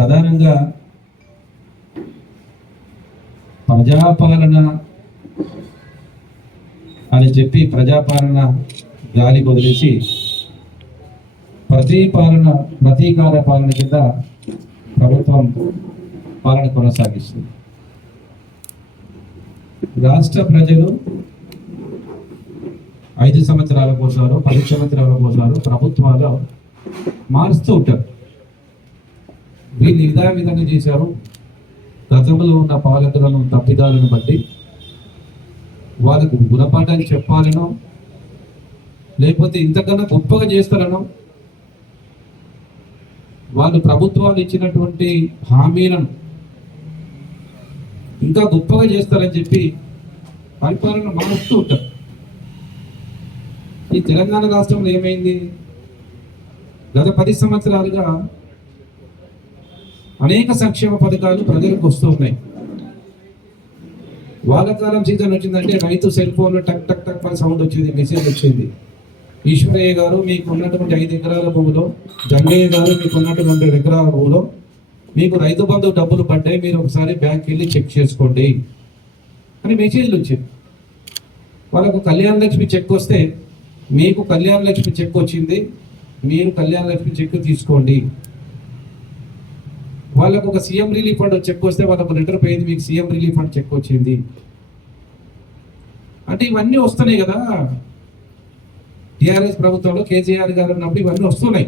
ప్రధానంగా ప్రజాపాలన అని చెప్పి ప్రజాపాలన గాలి వదిలేసి ప్రతీపాలన ప్రతీకార పాలన కింద ప్రభుత్వం పాలన కొనసాగిస్తుంది. రాష్ట్ర ప్రజలు ఐదు సంవత్సరాల కోసాలు పది సంవత్సరాల కోసాలు ప్రభుత్వాలు మారుస్తూ ఉంటారు. వీళ్ళు విధా విధంగా చేశారు. గతంలో ఉన్న పాలకులను తప్పిదాలను బట్టి వాళ్ళకు గుణపాఠాన్ని చెప్పాలనో లేకపోతే ఇంతకన్నా గొప్పగా చేస్తారనో వాళ్ళు ప్రభుత్వాలు ఇచ్చినటువంటి హామీలను ఇంకా గొప్పగా చేస్తారని చెప్పి పరిపాలన మారుస్తూ ఉంటారు. ఈ తెలంగాణ రాష్ట్రంలో ఏమైంది? గత పది సంవత్సరాలుగా అనేక సంక్షేమ పథకాలు ప్రజలకు వస్తూ ఉన్నాయి. వానకాలం సీజన్ వచ్చిందంటే రైతు సెల్ ఫోన్ టక్ టక్ టక్ అని సౌండ్ వచ్చింది మెసేజ్ వచ్చింది. ఈశ్వరయ్య గారు మీకు ఉన్నటువంటి ఐదు ఎకరాల భూమిలో జంగయ్య గారు మీకు ఉన్నటువంటి రెండు ఎకరాల భూమిలో మీకు రైతు బంధు డబ్బులు పడ్డాయి మీరు ఒకసారి బ్యాంక్కి వెళ్ళి చెక్ చేసుకోండి అని మెసేజ్లు వచ్చింది వాళ్ళకు కళ్యాణ లక్ష్మి చెక్ వస్తే మీకు కళ్యాణ లక్ష్మి చెక్ వచ్చింది మీరు కళ్యాణ లక్ష్మి చెక్ తీసుకోండి. వాళ్ళకు ఒక సీఎం రిలీఫ్ ఫండ్ చెక్ వస్తే వాళ్ళకు లెటర్ పోయింది మీకు సీఎం రిలీఫ్ ఫండ్ చెక్ వచ్చింది. అంటే ఇవన్నీ వస్తున్నాయి కదా. టిఆర్ఎస్ ప్రభుత్వంలో కేసీఆర్ గారు ఉన్నప్పుడు ఇవన్నీ వస్తున్నాయి.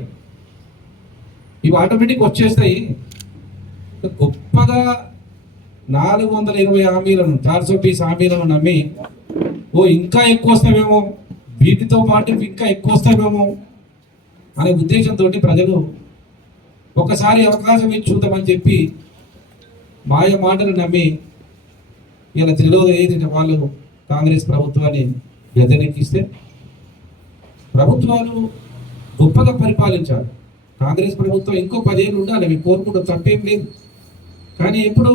ఇవి ఆటోమేటిక్ వచ్చేస్తాయి. గొప్పగా నాలుగు వందల ఇరవై హామీలను చార్సో పీస్ హామీలను నమ్మి ఓ ఇంకా ఎక్కువ వస్తామేమో వీటితో పాటు ఇంకా ఎక్కువ వస్తామేమో అనే ఉద్దేశంతో ప్రజలు ఒకసారి అవకాశం ఇచ్చి చూద్దామని చెప్పి మాయ మాటలు నమ్మి ఇలా తెలియదు వాళ్ళు కాంగ్రెస్ ప్రభుత్వాన్ని వ్యతిరేకిస్తే ప్రభుత్వాలు గొప్పగా పరిపాలించాలి. కాంగ్రెస్ ప్రభుత్వం ఇంకో పదేళ్ళు ఉండాలి మేము కోరుకుంటాం తప్పేం లేదు. కానీ ఎప్పుడు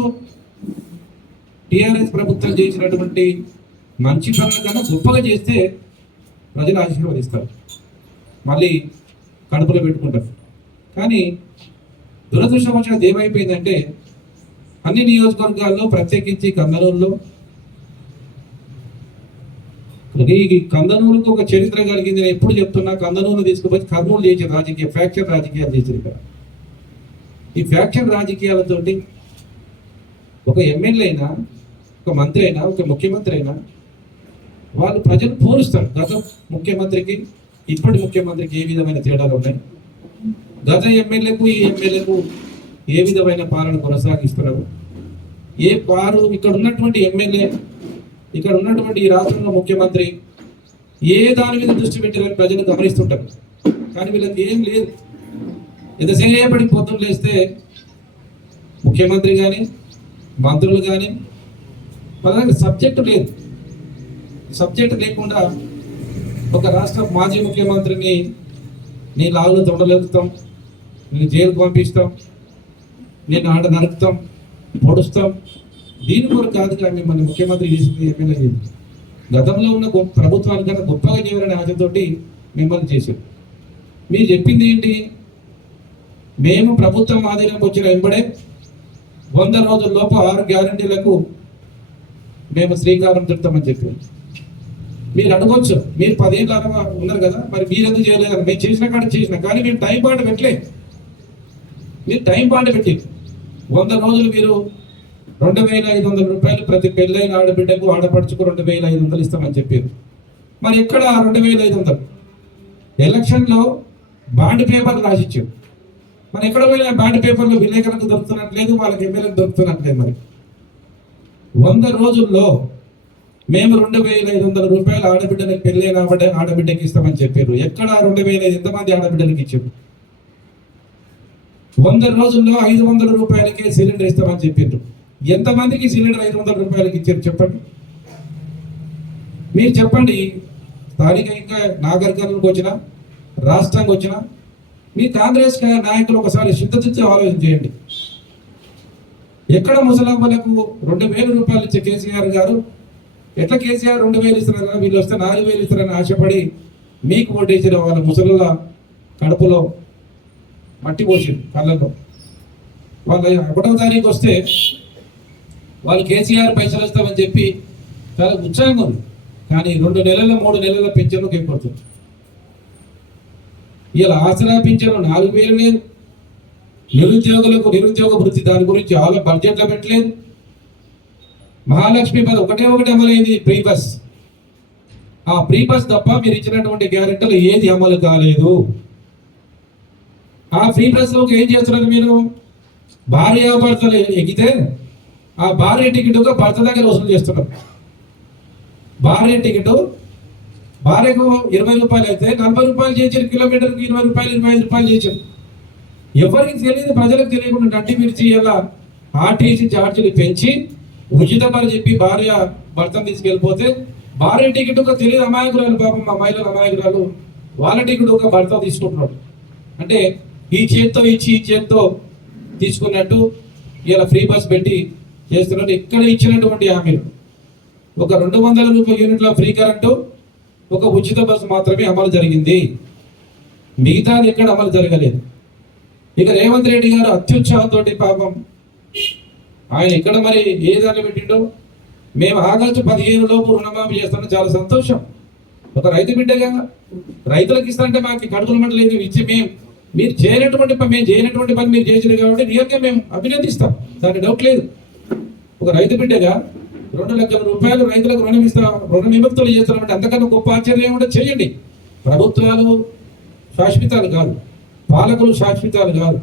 టీఆర్ఎస్ ప్రభుత్వం చేసినటువంటి మంచి పనుల కన్నా గొప్పగా చేస్తే ప్రజలు ఆశీర్వదిస్తారు. మళ్ళీ కడుపులో పెట్టుకుంటారు. కానీ దురదృష్టవశాత్తు ఏమైపోయిందంటే అన్ని నియోజకవర్గాల్లో ప్రత్యేకించి కందనూరులో ఈ కందనూరుకు ఒక చరిత్ర కలిగింది. నేను ఎప్పుడు చెప్తున్నా కందనూరు తీసుకుపోయి కర్నూలు చేసే రాజకీయ ఫ్యాక్చర్ రాజకీయాలు చేశారు ఇక్కడ. ఈ ఫ్యాక్చర్ రాజకీయాలతోటి ఒక ఎమ్మెల్యే అయినా ఒక మంత్రి అయినా ఒక ముఖ్యమంత్రి అయినా వాళ్ళు ప్రజలు పోలుస్తారు. గత ముఖ్యమంత్రికి ఇప్పటి ముఖ్యమంత్రికి ఏ విధమైన తేడాలు ఉన్నాయి? గత ఎమ్మెల్యేకు ఈ ఎమ్మెల్యేకు ఏ విధమైన పాలన కొనసాగిస్తున్నారు ఏ వారు ఇక్కడ ఉన్నటువంటి ఎమ్మెల్యే ఇక్కడ ఉన్నటువంటి ఈ రాష్ట్రంలో ముఖ్యమంత్రి ఏ దాని మీద దృష్టి పెట్టారని ప్రజలు గమనిస్తుంటారు. కానీ వీళ్ళకి ఏం లేదు. ఎంతసేపటి పొద్దున్న లేస్తే ముఖ్యమంత్రి కానీ మంత్రులు కానీ వాళ్ళ దగ్గర సబ్జెక్టు లేదు. సబ్జెక్ట్ లేకుండా ఒక రాష్ట్ర మాజీ ముఖ్యమంత్రిని నీ లాగులు తొడలేపుతాం నేను జైలుకు పంపిస్తాం నేను ఆడ నరుకుతాం పొడుస్తాం. దీని కొరకు కాదు కానీ మిమ్మల్ని ముఖ్యమంత్రి చేసింది ఎమ్మెల్యే చేసింది గతంలో ఉన్న గొప్ప ప్రభుత్వానికన్నా గొప్పగా చేయాలనే ఆశతోటి మిమ్మల్ని చేశారు. మీరు చెప్పింది ఏంటి? మేము ప్రభుత్వం ఆధీనంకి వచ్చిన వెంబడే వంద రోజుల లోపు ఆరు గ్యారంటీలకు మేము శ్రీకారం చుడతామని చెప్పి మీరు అనుకోవచ్చు మీరు పదేళ్ళు ఉన్నారు కదా మరి మీరు ఎందుకు చేయలేదు? మేము చేసిన కాడ చేసిన. కానీ మేము టైం పాటు పెట్టలేదు మీరు టైం బాండ్ పెట్టింది. వంద రోజులు మీరు రెండు వేల ఐదు వందల రూపాయలు ప్రతి పెళ్ళైన ఆడబిడ్డకు ఆడపడుచుకు రెండు వేల ఐదు వందలు ఇస్తామని చెప్పారు. మరి ఎక్కడ ఆ రెండు వేల ఐదు వందలు? ఎలక్షన్లో బాండ్ పేపర్ రాసిచ్చారు. మరి ఎక్కడ పోయిన బాండ్ పేపర్లు విలేకరులకు దొరుకుతున్నట్లేదు వాళ్ళకి ఎమ్మెల్యేలకు దొరుకుతున్నట్లేదు మరి. వంద రోజుల్లో మేము రెండు వేల ఐదు వందల రూపాయలు ఆడబిడ్డలకు పెళ్ళైన ఆడబిడ్డకి ఇస్తామని చెప్పారు. ఎక్కడ రెండు వేల ఐదు ఎంతమంది ఆడబిడ్డలకు ఇచ్చారు? వంద రోజుల్లో ఐదు వందల రూపాయలకే సిలిండర్ ఇస్తామని చెప్పారు ఎంతమందికి సిలిండర్ ఐదు వందల రూపాయలకి ఇచ్చారు చెప్పండి? మీరు చెప్పండి. స్థానికంగా నాగరికతలకు వచ్చిన రాష్ట్రానికి వచ్చిన మీ కాంగ్రెస్ నాయకులు ఒకసారి సిద్ధచిత్త ఆలోచన చేయండి. ఎక్కడ ముసలమ్మలకు రెండు వేల రూపాయలు ఇచ్చే కేసీఆర్ గారు? ఎట్లా కేసీఆర్ రెండు వేలు ఇస్తున్నారు? వీళ్ళు వస్తే నాలుగు వేలు ఇస్తారని ఆశపడి మీకు ఓటేసిన వాళ్ళ ముసలుల కడుపులో మట్టి పోసింది కళ్ళలో వాళ్ళ ఒకటో తారీఖు వస్తే వాళ్ళు కేసీఆర్ పైసలు ఇస్తామని చెప్పి చాలా ఉత్సాహంగా ఉంది. కానీ రెండు నెలల మూడు నెలల పెన్షన్లకు ఏర్పడుతుంది ఇలా ఆసరా పింఛను నాలుగు వేలు లేదు. నిరుద్యోగులకు నిరుద్యోగ వృత్తి దాని గురించి ఆలో బడ్జెట్లో పెట్టలేదు. మహాలక్ష్మి పద ఒకటే ఒకటి అమలైంది ప్రీ బస్. ఆ ప్రీ బస్ తప్ప మీరు ఇచ్చినటువంటి గ్యారెంటీలు ఏది అమలు కాలేదు. ఆ ఫ్రీ బస్ ఏం చేస్తున్నారు మీరు? భార్య భర్తలు ఎక్కితే ఆ భార్య టికెట్ భర్త దగ్గర వసూలు చేస్తున్నారు. భార్య టికెట్ భార్యకు ఇరవై రూపాయలు అయితే నలభై రూపాయలు చేయించారు కిలోమీటర్కి ఇరవై రూపాయలు ఇరవై ఐదు రూపాయలు చేశారు ఎవరికి తెలియదు ప్రజలకు తెలియకుండా నడ్డి మిర్చి ఇలా ఆర్టీసీ ఛార్జీలు పెంచి ఉచితం అని చెప్పి భార్య భర్తను తీసుకెళ్ళిపోతే భార్య టికెట్ ఒక తెలియదు అమాయకురాలు పాపం మా మహిళలు అమాయకురాలు వాళ్ళ టికెట్ ఒక భర్త తీసుకుంటున్నాడు. అంటే ఈ చేత్తో ఇచ్చి ఈ చేత్తో తీసుకున్నట్టు ఇలా ఫ్రీ బస్ పెట్టి చేస్తున్నట్టు ఇక్కడ ఇచ్చినటువంటి హామీలు. ఒక రెండు వందల రూపాయల యూనిట్ల ఫ్రీ కరెంటు ఒక ఉచిత బస్సు మాత్రమే అమలు జరిగింది. మిగతాది ఎక్కడ అమలు జరగలేదు. ఇక రేవంత్ రెడ్డి గారు అత్యుత్సాహంతో పాపం ఆయన ఇక్కడ మరి ఏ దాన్ని పెట్టిండో? మేము ఆగస్టు పదిహేను లోపు రుణమాఫీ చేస్తామని చాలా సంతోషం. ఒక రైతు బిడ్డగా రైతులకు ఇస్తారంటే మాకు కడుపుల మంటలేదు ఇచ్చి మేము మీరు చేయనటువంటి పని మేము చేయనటువంటి పని మీరు చేసినారు కాబట్టి రియల్గా మేము అభినందిస్తాం. దానికి డౌట్ లేదు. ఒక రైతు బిడ్డగా రెండు లక్షల రూపాయలు రైతులకు రుణం ఇస్తా రుణ విముక్తులు చేస్తారంటే అంతకన్నా గొప్ప ఆశ్చర్యం కూడా చేయండి. ప్రభుత్వాలు శాశ్వతాలు కాదు. పాలకులు శాశ్వతాలు కాదు.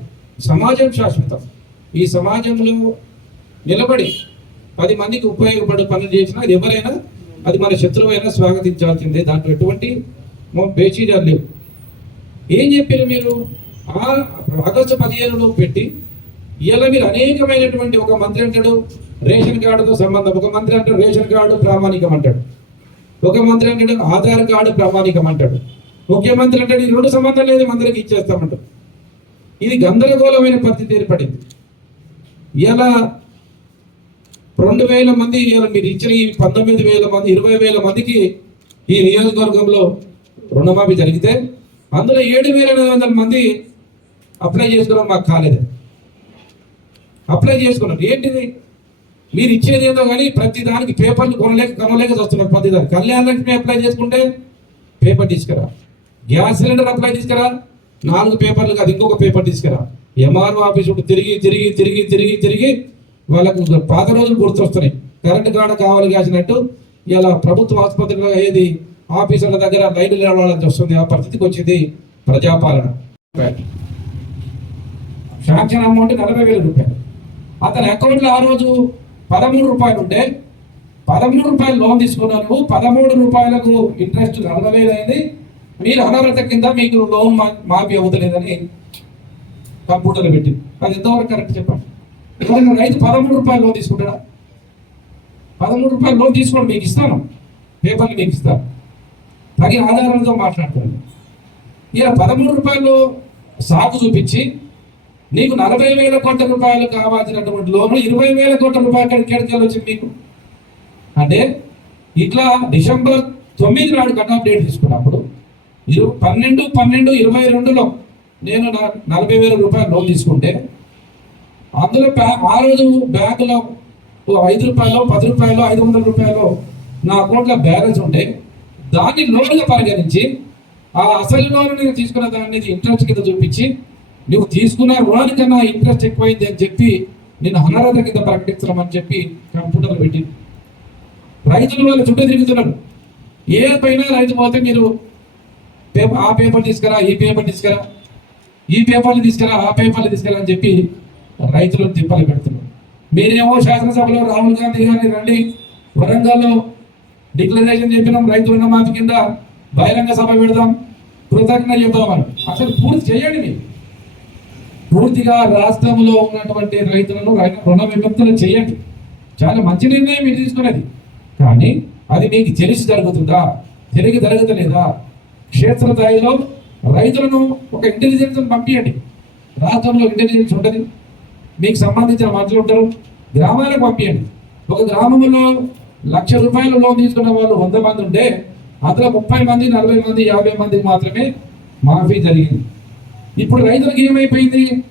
సమాజం శాశ్వతం. ఈ సమాజంలో నిలబడి పది మందికి ఉపయోగపడే పనులు చేసినా అది ఎవరైనా అది మన శత్రువైనా స్వాగతించాల్సిందే. దాంట్లో ఎటువంటి పేచీజాలు లేవు. ఏం చెప్పారు మీరు? ఆగస్టు పదిహేనులో పెట్టి ఇలా మీరు అనేకమైనటువంటి ఒక మంత్రి అంటాడు రేషన్ కార్డుతో సంబంధం. ఒక మంత్రి అంటాడు రేషన్ కార్డు ప్రామాణికం అంటాడు ఒక మంత్రి అంటాడు ఆధార్ కార్డు ప్రామాణికం అంటాడు ముఖ్యమంత్రి అంటాడు ఈ రెండు సంబంధం లేదు మంత్రికి ఇచ్చేస్తామంటాడు. ఇది గందరగోళమైన పరిస్థితి ఏర్పడింది. ఇలా రెండు వేల మంది ఇలా మీరు ఇచ్చిన ఈ పంతొమ్మిది వేల మంది ఇరవై వేల మందికి ఈ నియోజకవర్గంలో రుణమాఫీ జరిగితే అందులో ఏడు వేల ఎనిమిది వందల మంది అప్లై చేసుకోవడం మాకు కాలేదు. అప్లై చేసుకున్నాం. ఏంటిది? మీరు ఇచ్చేది ఏదో కానీ ప్రతి దానికి పేపర్లు కొనలేక కొనలేక వస్తున్నారు ప్రతి దానికి. కళ్యాణ లక్ష్మి అప్లై చేసుకుంటే పేపర్ తీసుకురా. గ్యాస్ సిలిండర్ అప్లై తీసుకురా. నాలుగు పేపర్లు కాదు ఇంకొక పేపర్ తీసుకురా. ఎంఆర్ఓ ఆఫీస్ తిరిగి తిరిగి తిరిగి తిరిగి తిరిగి వాళ్ళకు పాత రోజులు గుర్తొస్తున్నాయి. కరెంట్ కాడ కావాలి కాసినట్టు ఇలా ప్రభుత్వ ఆసుపత్రిలో ఏది ఆఫీసర్ల దగ్గర లైన్లు నిలవాలని వస్తుంది. ఆ పరిస్థితికి వచ్చింది ప్రజాపాలన. శాంక్షన్ అమౌంట్ నలభై వేల రూపాయలు. అతని అకౌంట్లో ఆ రోజు పదమూడు రూపాయలు ఉంటే పదమూడు రూపాయలు లోన్ తీసుకున్నాను పదమూడు రూపాయలకు ఇంట్రెస్ట్ నలభై వేలు అయింది మీరు అనర్హత కింద మీకు లోన్ మా- మాఫీ అవుతలేదని కంప్యూటర్లో పెట్టింది అది ఎంతవరకు కరెక్ట్ చెప్పండి? ఎవరైనా రైతు పదమూడు రూపాయలు లోన్ తీసుకుంటాడా? పదమూడు రూపాయలు లోన్ తీసుకోండి మీకు ఇస్తాను. పేపర్లు మీకు ఇస్తాను. తగిన ఆధారాలతో మాట్లాడుతాను. ఇలా పదమూడు రూపాయలు సాకు చూపించి నీకు నలభై వేల కోట్ల రూపాయలు కావాల్సినటువంటి లోను ఇరవై వేల కోట్ల రూపాయలు ఎక్కడికి వచ్చింది మీకు అంటే ఇట్లా డిసెంబర్ తొమ్మిది నాడు కట్ డేట్ తీసుకున్నప్పుడు ఇరు పన్నెండు పన్నెండు ఇరవై రెండులో నేను నా నలభై వేల రూపాయలు లోన్ తీసుకుంటే అందులో బ్యా- ఆ రోజు బ్యాంకులో ఐదు రూపాయలు పది రూపాయలు ఐదు వందల రూపాయలు నా అకౌంట్లో బ్యాలెన్స్ ఉంటే దాన్ని లోన్గా పరిగణించి ఆ అసలు లోన్ నేను తీసుకున్న దాన్ని ఇంట్రెస్ట్ కింద చూపించి నువ్వు తీసుకున్న రుణానికన్నా ఇంట్రెస్ట్ ఎక్కువైంది అని చెప్పి నేను అనర్హత కింద ప్రకటించడం చెప్పి కంప్యూటర్లు పెట్టింది. రైతులు వాళ్ళు చుట్టూ తిరుగుతున్నాడు ఏ పైన రైతు పోతే మీరు పేపర్ ఆ పేపర్ తీసుకురా ఈ పేపర్ తీసుకురా ఈ పేపర్లు తీసుకురా ఆ పేపర్లు తీసుకురా అని చెప్పి రైతులను తిప్పలు పెడుతున్నారు. మీరేమో శాసనసభలో రాహుల్ గాంధీ గారిని రండి వరంగల్లో డిక్లరేషన్ చెప్పినాం రైతు రుణమాఫీ కింద బహిరంగ సభ పెడదాం కృతజ్ఞత చెప్దామని అసలు పూర్తి చేయండి మీరు. పూర్తిగా రాష్ట్రంలో ఉన్నటువంటి రైతులను రుణ విముక్తులు చేయండి. చాలా మంచి నిర్ణయం మీరు తీసుకునేది కానీ అది మీకు తెలిసి జరుగుతుందా? తిరిగి జరుగుతలేదా? క్షేత్రస్థాయిలో రైతులను ఒక ఇంటెలిజెన్స్ పంపించండి రాష్ట్రంలో ఇంటెలిజెన్స్ ఉంటుంది మీకు సంబంధించిన మంత్రులు ఉంటారు. గ్రామాలకు పంపించండి ఒక గ్రామంలో లక్ష రూపాయలు లోన్ తీసుకున్న వాళ్ళు వంద మంది ఉంటే అందులో ముప్పై మంది నలభై మంది యాభై మందికి మాత్రమే మాఫీ జరిగింది. ఇప్పుడు రైతులకు ఏమైపోయింది?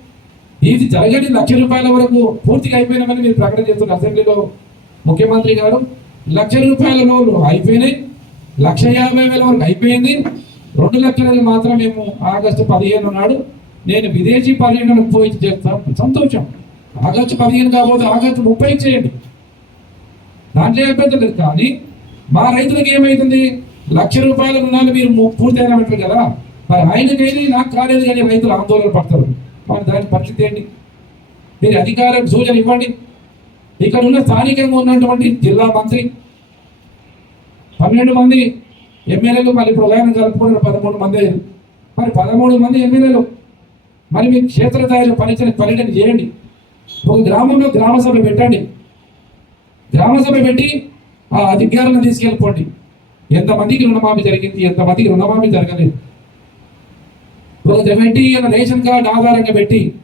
ఇది జరగని లక్ష రూపాయల వరకు పూర్తిగా అయిపోయినామని మీరు ప్రకటన చేస్తున్నారు అసెంబ్లీలో. ముఖ్యమంత్రి గారు లక్ష రూపాయల లోన్లు అయిపోయినాయి. లక్ష యాభై వేల వరకు అయిపోయింది. రెండు లక్షలకి మాత్రం మేము ఆగస్టు పదిహేను నాడు నేను విదేశీ పర్యటనకు పోయి చేస్తాను సంతోషం. ఆగస్టు పదిహేను కాకపోతే ఆగస్టు ముప్పై చేయండి. దాంట్లో ఏ ఇబ్బంది లేదు కానీ మా రైతులకు ఏమవుతుంది లక్ష రూపాయల రుణాలు మీరు ము- పూర్తి అయినట్టు కదా. మరి ఆయనకైనా నాకు కాలేదు కానీ రైతులు ఆందోళన పడతారు. మరి దాని పరిస్థితి ఏంటి? మీరు అధికారం సూచన ఇవ్వండి. ఇక్కడ ఉన్న స్థానికంగా ఉన్నటువంటి జిల్లా మంత్రి పన్నెండు మంది ఎమ్మెల్యేలు మరి ఇప్పుడు ఉదయం కలుపుకున్న పదమూడు మంది. అయ్యారు మరి పదమూడు మంది ఎమ్మెల్యేలు మరి మీ క్షేత్రస్థాయిలో పనిచిన పర్యటన చేయండి. ఒక గ్రామంలో గ్రామ సభ పెట్టండి. గ్రామ సభ పెట్టి ఆ అధికారులను తీసుకెళ్ళిపోండి. ఎంతమందికి రుణమాఫీ జరిగింది ఎంతమందికి రుణమాఫీ జరగలేదు. ఒక పెట్టి ఇలా రేషన్ కార్డు ఆధారంగా పెట్టి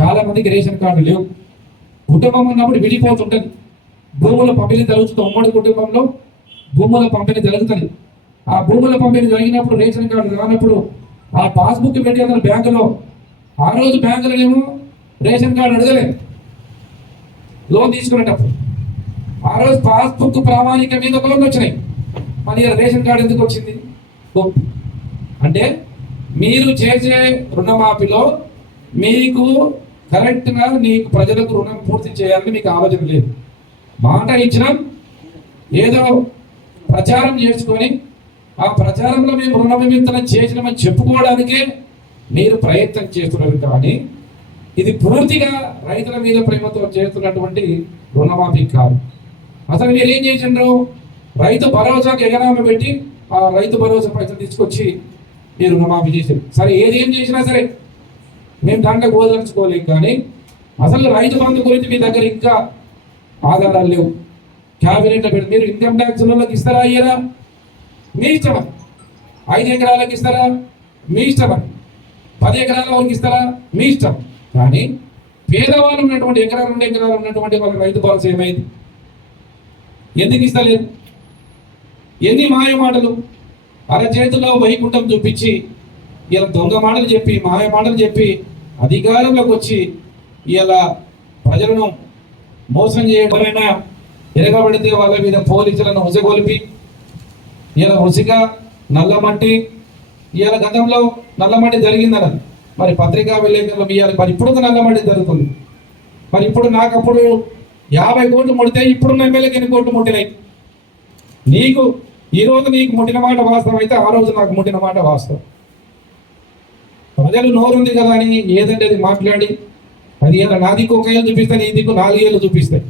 చాలా మందికి రేషన్ కార్డు లేవు. కుటుంబం ఉన్నప్పుడు విడిపోతుంటుంది. భూముల పంపిణీ జరుగుతుంది. ఉమ్మడి కుటుంబంలో భూముల పంపిణీ జరుగుతుంది. ఆ భూముల పంపిణీ జరిగినప్పుడు రేషన్ కార్డు రానప్పుడు ఆ పాస్బుక్ పెట్టి అతను బ్యాంకులో ఆ రోజు బ్యాంకులోనేమో రేషన్ కార్డు అడగలేదు. లోన్ తీసుకునేటప్పుడు. ఆ రోజు పాస్బుక్ ప్రామాణిక మీద లోన్లు వచ్చినాయి. మరి రేషన్ కార్డు ఎందుకు వచ్చింది? అంటే మీరు చేసే రుణమాఫీలో మీకు కరెక్ట్గా నీకు ప్రజలకు రుణం పూర్తి చేయాలని మీకు ఆలోచన లేదు. మాట ఇచ్చినాం ఏదో ప్రచారం చేసుకొని ఆ ప్రచారంలో మేము రుణ విముక్తన చేసినామని చెప్పుకోవడానికే మీరు ప్రయత్నం చేస్తున్నారు కానీ ఇది పూర్తిగా రైతుల మీద ప్రేమతో చేస్తున్నటువంటి రుణమాఫీ కాదు. అసలు మీరు ఏం చేసిండ్రు? రైతు భరోసాకు ఎగనామా పెట్టి ఆ రైతు భరోసా పైసలు తీసుకొచ్చి మీరు రుణమాఫీ చేశాను. సరే ఏది ఏం చేసినా సరే మేము దాంట్లో గోదలుచుకోలేం కానీ అసలు రైతు బంధు గురించి మీ దగ్గర ఇంకా ఆధారాలు లేవు. క్యాబినెట్లో పెట్టి మీరు ఇన్కమ్ ట్యాక్స్ వాళ్ళకి ఇస్తారా అయ్యారా? మీ ఇష్టమా? ఐదు ఎకరాలకు ఇస్తారా? మీ ఇష్టమా? పది ఎకరాల వరకు ఇస్తారా? మీ ఇష్టం. కానీ పేదవాళ్ళు ఉన్నటువంటి ఎకరాలు రెండు ఎకరాలు ఉన్నటువంటి వాళ్ళ రైతు భరోసా ఏమైంది? ఎందుకు ఇస్తలేదు ఎన్ని మాయ మాటలు? అరచేతిలో వైకుంఠం చూపించి ఇలా దొంగ మాటలు చెప్పి మాయ మాటలు చెప్పి అధికారంలోకి వచ్చి ఇలా ప్రజలను మోసం చేయడమైనా ఎరగబడితే వాళ్ళ మీద పోలీసులను ఉసగొలిపి ఇలా ఉసిగా నల్లమట్టి ఇవాళ గతంలో నల్లమట్టి జరిగిందన మరి పత్రికా విలేకరులు ఇవ్వాలి మరి ఇప్పుడు ఒక నల్లమట్టి జరుగుతుంది. మరి ఇప్పుడు నాకు అప్పుడు యాభై కోట్లు ముడితే ఇప్పుడున్న ఎమ్మెల్యేకి ఎన్ని కోట్లు ముట్టినాయి? నీకు ఈ రోజు నీకు ముట్టిన మాట వాస్తవం అయితే ఆ రోజు నాకు ముట్టిన మాట వాస్తవం. ప్రజలు నోరుంది కదా అని ఏదంటే అది మాట్లాడి అది ఇలా నా దిక్కు ఒక ఏళ్ళు చూపిస్తే నీ దిక్కు నాలుగేళ్ళు చూపిస్తాయి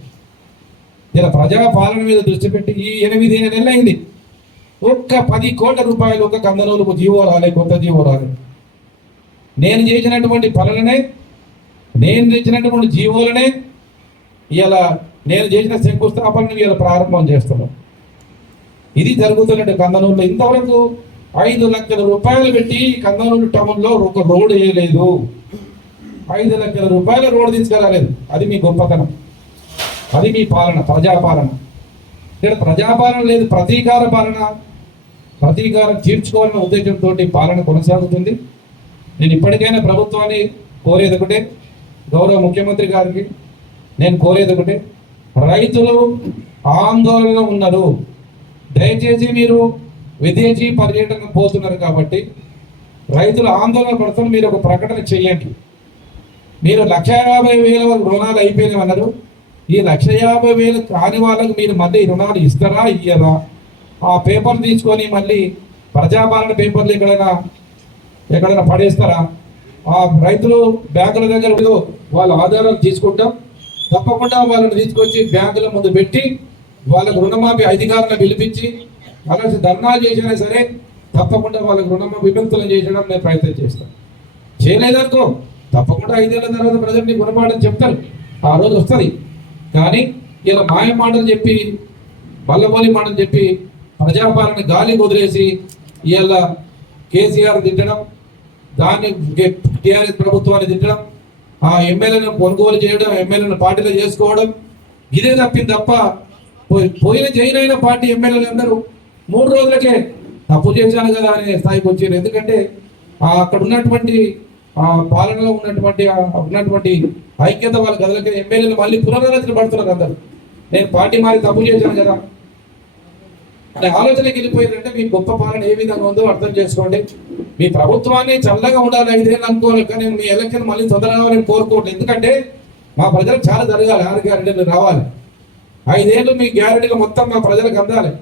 ఇలా ప్రజా పాలన మీద దృష్టి పెట్టి ఈ ఎనిమిది నెలలు అయింది ఒక్క పది కోట్ల రూపాయలు ఒక కందనూరుకు జీవో రాలే కొత్త జీవో రాలే. నేను చేసినటువంటి పనులనే నేను తెచ్చినటువంటి జీవోలనే ఇలా నేను చేసిన శంకుస్థాపనను ఇలా ప్రారంభం చేస్తున్నాం. ఇది జరుగుతున్నట్టు కందనూరులో ఇంతవరకు ఐదు లక్షల రూపాయలు పెట్టి కందనూరు టౌన్లో ఒక రోడ్ వేయలేదు. ఐదు లక్షల రూపాయల రోడ్డు తీసుకురాలేదు. అది మీ గొప్పతనం. అది మీ పాలన ప్రజాపాలన. ఇక్కడ ప్రజాపాలన లేదు ప్రతీకార పాలన. ప్రతీకారం తీర్చుకోవాలన్న ఉద్దేశంతో పాలన కొనసాగుతుంది. నేను ఇప్పటికైనా ప్రభుత్వాన్ని కోరేది ఒకటే గౌరవ ముఖ్యమంత్రి గారికి నేను కోరేది ఒకటే రైతులు ఆందోళనలో ఉన్నారు. దయచేసి మీరు విదేశీ పర్యటన పోతున్నారు కాబట్టి రైతులు ఆందోళన పడుతున్న మీరు ఒక ప్రకటన చేయండి. మీరు లక్ష యాభై వేల వరకు రుణాలు అయిపోయినామన్నారు ఈ లక్ష యాభై వేలు కాని వాళ్ళకు మీరు మళ్ళీ రుణాలు ఇస్తారా ఇయ్యరా? ఆ పేపర్ తీసుకొని మళ్ళీ ప్రజాపాలన పేపర్లు ఎక్కడైనా ఎక్కడైనా పడేస్తారా? ఆ రైతులు బ్యాంకుల దగ్గర ఉందో వాళ్ళ ఆధారాలు తీసుకుంటాం. తప్పకుండా వాళ్ళని తీసుకొచ్చి బ్యాంకుల ముందు పెట్టి వాళ్ళకు రుణమాఫీ అధికారులను పిలిపించి వాళ్ళకి ధర్నాలు చేసినా సరే తప్పకుండా వాళ్ళకి రుణమాఫీ విముక్తులను చేయడం నేను ప్రయత్నం చేస్తాను. చేయలేదనుకో తప్పకుండా ఐదేళ్ళ తర్వాత ప్రజలు నీకు గుణపాఠం చెప్తారు. ఆ రోజు వస్తుంది. కానీ ఇలా మాయ మాటలు చెప్పి బల్లబోలి మాటలు చెప్పి ప్రజాపాలన గాలి వదిలేసి ఇలా కేసీఆర్ తిట్టడం దాన్ని టీఆర్ఎస్ ప్రభుత్వాన్ని తిట్టడం ఆ ఎమ్మెల్యేలను కొనుగోలు చేయడం ఎమ్మెల్యేలను పార్టీలో చేసుకోవడం ఇదే తప్పింది తప్ప పోయిన జైన్ అయిన పార్టీ ఎమ్మెల్యేలు అందరూ మూడు రోజులకే తప్పు చేశాను కదా అనే స్థాయికి వచ్చారు. ఎందుకంటే అక్కడ ఉన్నటువంటి ఆ పాలనలో ఉన్నటువంటి ఆ ఉన్నటువంటి ఐక్యత వాళ్ళ గదులకి ఎమ్మెల్యేలు మళ్ళీ పునరాలోచన పడుతున్నారు అందరు. నేను పార్టీ మారి తప్పు చేశాను కదా. అనే ఆలోచనకి వెళ్ళిపోయిందంటే మీ గొప్ప పాలన ఏ విధంగా ఉందో అర్థం చేసుకోండి. మీ ప్రభుత్వాన్ని చల్లగా ఉండాలి ఐదేళ్ళు అనుకోవాలి కానీ మీ ఎలక్షన్ మళ్ళీ తొందరగా కావాలని కోరుకోవట్లేదు. ఎందుకంటే మా ప్రజలకు చాలా జరగాలి. ఆరు రావాలి. ఐదేళ్ళు మీ గ్యారెంటీలు మొత్తం మా ప్రజలకు అందాలి.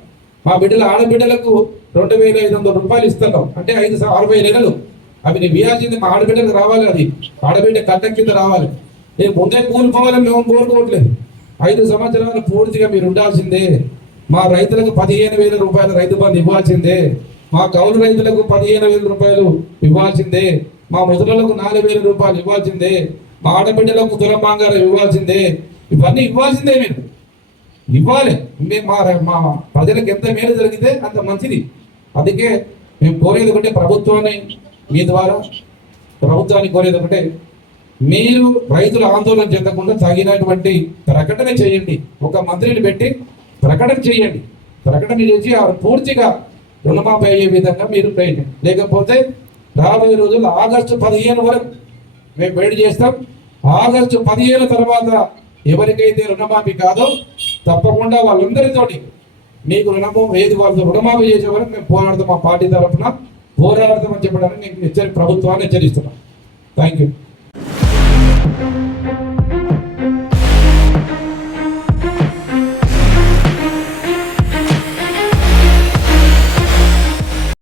మా బిడ్డల ఆడబిడ్డలకు రెండు వేల ఐదు వందల రూపాయలు ఇస్తున్నాం. అంటే ఐదు అరవై నెలలు. అవి నేను వేయాల్సింది మా ఆడబిడ్డలకు రావాలి అది. ఆడబిడ్డ కట్ట కింద రావాలి. నేను ముందే కూలిపోవాలని మేము కోరుకోవట్లేదు. ఐదు సంవత్సరాలు పూర్తిగా మీరు ఉండాల్సిందే. మా రైతులకు పదిహేను వేల రూపాయల రైతు బంధు ఇవ్వాల్సిందే. మా కౌలు రైతులకు పదిహేను వేల రూపాయలు ఇవ్వాల్సిందే. మా ముసలులకు నాలుగు వేల రూపాయలు ఇవ్వాల్సిందే. మా ఆడబిడ్డలకు తులం బంగారం ఇవ్వాల్సిందే. ఇవన్నీ ఇవ్వాల్సిందే మీరు. ఇవ్వాలి. మేము మా మా ప్రజలకు ఎంత మేలు జరిగితే అంత మంచిది. అందుకే మేము కోరేది ఒకటే ప్రభుత్వాన్ని మీ ద్వారా ప్రభుత్వాన్ని కోరేది ఒకటే. మీరు రైతుల ఆందోళన చెందకుండా తగినటువంటి ప్రకటన చేయండి. ఒక మంత్రిని పెట్టి ప్రకటన చేయండి. ప్రకటన చేసి ఆ పూర్తిగా రుణమాఫీ అయ్యే విధంగా మీరు చేయండి. లేకపోతే రాబోయే రోజుల్లో ఆగస్టు పదిహేను వరకు మేము వెయిట్ చేస్తాం. ఆగస్టు పదిహేను తర్వాత ఎవరికైతే రుణమాఫీ కాదో తప్పకుండా వాళ్ళందరితోటి మీకు రుణము ఏది వాళ్ళతో రుణమాఫీ చేసే వరకు మేము పోరాడతాం మా పార్టీ తరఫున పోరాడతామని చెప్పడానికి నేను హెచ్చరి ప్రభుత్వాన్ని హెచ్చరిస్తున్నాను. Thank you